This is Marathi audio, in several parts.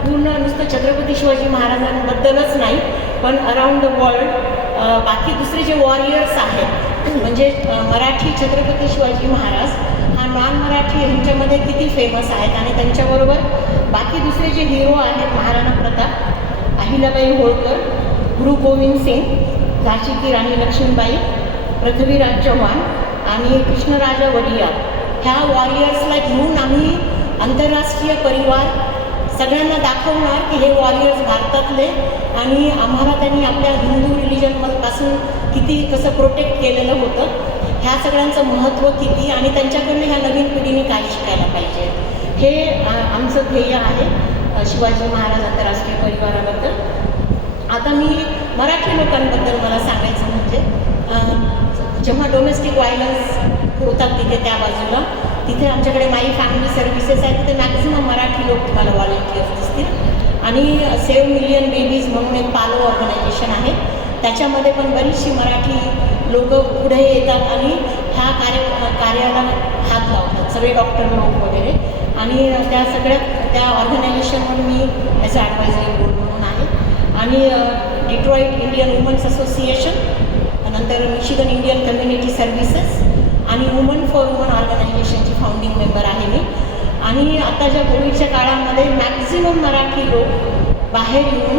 पूर्ण नुसतं छत्रपती शिवाजी महाराजांबद्दलच नाही पण अराउंड द वर्ल्ड बाकी दुसरे जे वॉरियर्स आहेत म्हणजे मराठी छत्रपती शिवाजी महाराज हा नॉन मराठी ह्यांच्यामध्ये किती फेमस आहेत आणि त्यांच्याबरोबर बाकी दुसरे जे हिरो आहेत महाराणा प्रताप अहिलाबाई होळकर गुरु गोविंद सिंग झाशी की राणी लक्ष्मीबाई पृथ्वीराज चव्हाण आणि कृष्णराजा वडियार ह्या वॉरियर्सला घेऊन आम्ही आंतरराष्ट्रीय परिवार सगळ्यांना दाखवणार की हे वॉरियर्स भारतातले आणि आम्हाला त्यांनी आपल्या हिंदू रिलिजनपासून किती कसं प्रोटेक्ट केलेलं होतं ह्या सगळ्यांचं महत्त्व किती आणि त्यांच्याकडनं ह्या नवीन पिढीने काय शिकायला पाहिजे? हे आमचं ध्येय आहे शिवाजी महाराज आंतरराष्ट्रीय परिवाराबद्दल. आता मी मराठी लोकांबद्दल मला सांगायचं म्हणजे जेव्हा डोमेस्टिक व्हायलन्स होतात तिथे त्या बाजूला तिथे आमच्याकडे माई फॅमिली सर्व्हिसेस आहेत तिथे मॅक्झिमम मराठी लोक तुम्हाला व्हॉलेंटियर्स आणि सेव्ह मिलियन बेबीज म्हणून एक पालो ऑर्गनायझेशन आहे. त्याच्यामध्ये पण बरीचशी मराठी लोक पुढे येतात आणि ह्या कार्य कार्याला हात लावतात सगळे डॉक्टर लोक वगैरे. आणि त्या सगळ्या त्या ऑर्गनायझेशनवर मी ॲज अ ॲडवायझरी बोर्ड म्हणून आहे. आणि डिट्रॉईट इंडियन वुमन्स असोसिएशन नंतर मिशिगन इंडियन कम्युनिटी सर्व्हिसेस आणि वुमन फॉर वुमन ऑर्गनायझेशनची फाउंडिंग मेंबर आहे मी. आणि आताच्या कोविडच्या काळामध्ये मॅक्झिमम मराठी लोक बाहेर येऊन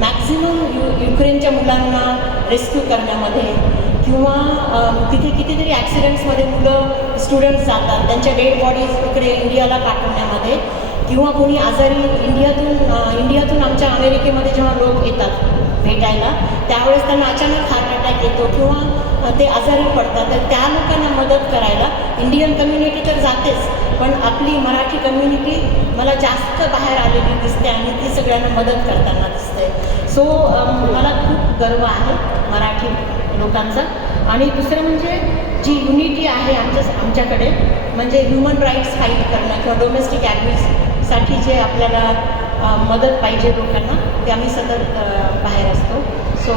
मॅक्झिमम यु युक्रेनच्या मुलांना रेस्क्यू करण्यामध्ये किंवा तिथे कितीतरी ॲक्सिडेंट्समध्ये मुलं स्टुडंट्स जातात. त्यांच्या डेड बॉडीज इकडे इंडियाला पाठवण्यामध्ये किंवा कोणी आजारी इंडियातून इंडियातून आमच्या अमेरिकेमध्ये जेव्हा लोक येतात भेटायला त्यावेळेस त्यांना अचानक हार्ट अटॅक येतो किंवा ते आजारी पडतात. तर त्या लोकांना मदत करायला. इंडियन कम्युनिटी तर जातेच पण आपली मराठी कम्युनिटी मला जास्त बाहेर आलेली दिसते आणि ती सगळ्यांना मदत करताना दिसते. सो मला खूप गर्व आहे मराठी लोकांचा. आणि दुसरं म्हणजे जी युनिटी आहे आमच्या आमच्याकडे म्हणजे ह्युमन राईट्स फाईट करणं किंवा डोमेस्टिक ॲब्युजसाठी जे आपल्याला मदत पाहिजे लोकांना ते आम्ही सतत बाहेर असतो. सो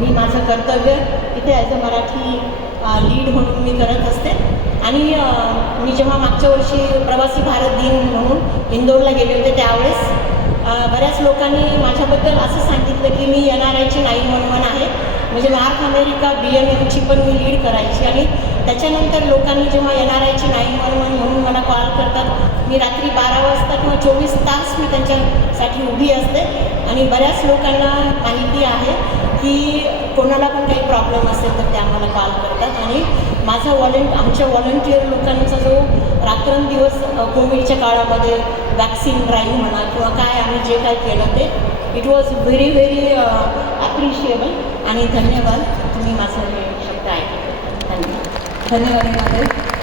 मी माझं कर्तव्य इथे ॲज अ मराठी लीड मी करत असते. आणि मी जेव्हा मागच्या वर्षी प्रवासी भारत दिन म्हणून इंदोरला गेले होते त्यावेळेस बऱ्याच लोकांनी माझ्याबद्दल असं सांगितलं की मी एन आर आयची नाईन वन वन आहे. म्हणजे नॉर्थ अमेरिका बी एन एमची पण मी लीड करायची आणि त्याच्यानंतर लोकांनी जेव्हा एन आर आयची नाईन वन वन म्हणून मला कॉल करतात मी रात्री बारा वाजता किंवा चोवीस तास मी त्यांच्यासाठी उभी असते. आणि बऱ्याच लोकांना माहिती आहे की कोणाला पण काही प्रॉब्लेम असेल तर ते आम्हाला कॉल करतात. आणि माझा वॉलेंट आमच्या व्हॉलंटिअर लोकांचा जो रात्रंदिवस कोविडच्या काळामध्ये वॅक्सिन ड्राईव्ह म्हणा किंवा काय आम्ही जे काय केलं ते it was very very appreciable आणि धन्यवाद. तुम्ही माझं हे शब्द ऐकले. धन्यवाद. धन्यवाद महोदय